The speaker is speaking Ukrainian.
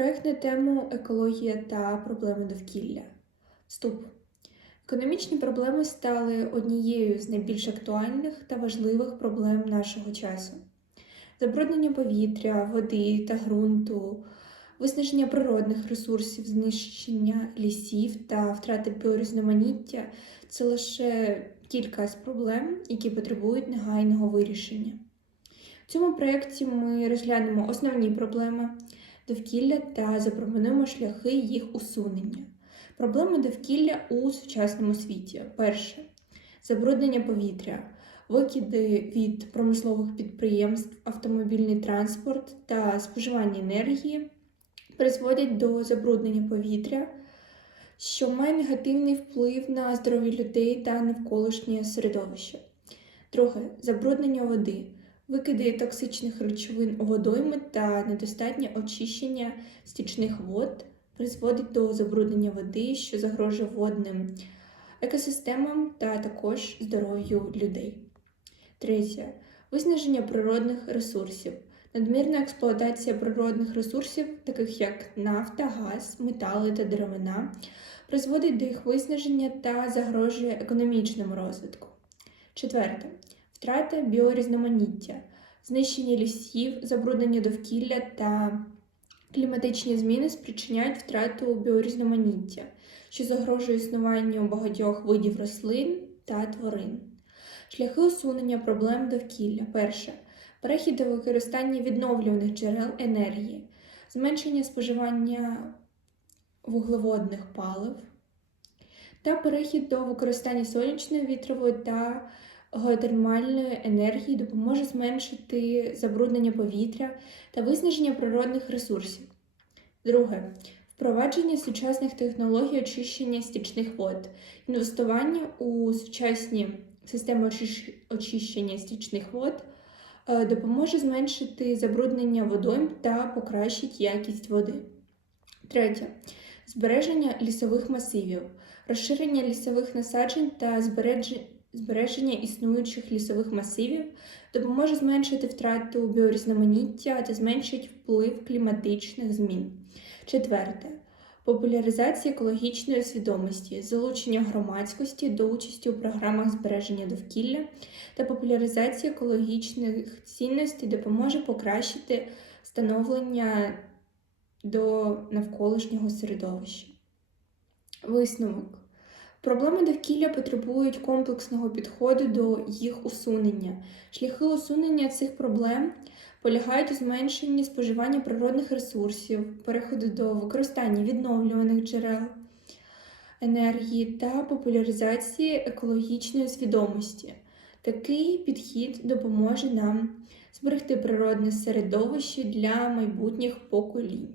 проект на тему екологія та проблеми довкілля. Вступ. Економічні проблеми стали однією з найбільш актуальних та важливих проблем нашого часу. Забруднення повітря, води та ґрунту, виснаження природних ресурсів, знищення лісів та втрати біорізноманіття це лише кілька з проблем, які потребують негайного вирішення. В цьому проєкті ми розглянемо основні проблеми довкілля та запропонуємо шляхи їх усунення. Проблеми довкілля у сучасному світі. Перше забруднення повітря, викиди від промислових підприємств, автомобільний транспорт та споживання енергії призводять до забруднення повітря, що має негативний вплив на здоров'я людей та навколишнє середовище. Друге забруднення води викиди токсичних речовин у водойми та недостатнє очищення стічних вод призводить до забруднення води, що загрожує водним екосистемам та також здоров'ю людей. Третє виснаження природних ресурсів. Надмірна експлуатація природних ресурсів, таких як нафта, газ, метали та деревина, призводить до їх виснаження та загрожує економічному розвитку. Четверте втрата біорізноманіття, знищення лісів, забруднення довкілля та кліматичні зміни спричиняють втрату біорізноманіття, що загрожує існуванню багатьох видів рослин та тварин. Шляхи усунення проблем довкілля. Перше. Перехід до використання відновлюваних джерел енергії, зменшення споживання вуглеводних палив та перехід до використання сонячної вітрової та геотермальної енергії допоможе зменшити забруднення повітря та виснаження природних ресурсів. Друге впровадження сучасних технологій очищення стічних вод, інвестування у сучасні системи очищення стічних вод е, допоможе зменшити забруднення водойм та покращить якість води. Третє збереження лісових масивів, розширення лісових насаджень та збереження збереження існуючих лісових масивів допоможе зменшити втрату біорізноманіття та зменшить вплив кліматичних змін. Четверте. Популяризація екологічної свідомості, залучення громадськості до участі у програмах збереження довкілля та популяризація екологічних цінностей допоможе покращити становлення до навколишнього середовища. Висновок. Проблеми довкілля потребують комплексного підходу до їх усунення. Шляхи усунення цих проблем полягають у зменшенні споживання природних ресурсів, переходу до використання відновлюваних джерел енергії та популяризації екологічної свідомості. Такий підхід допоможе нам зберегти природне середовище для майбутніх поколінь.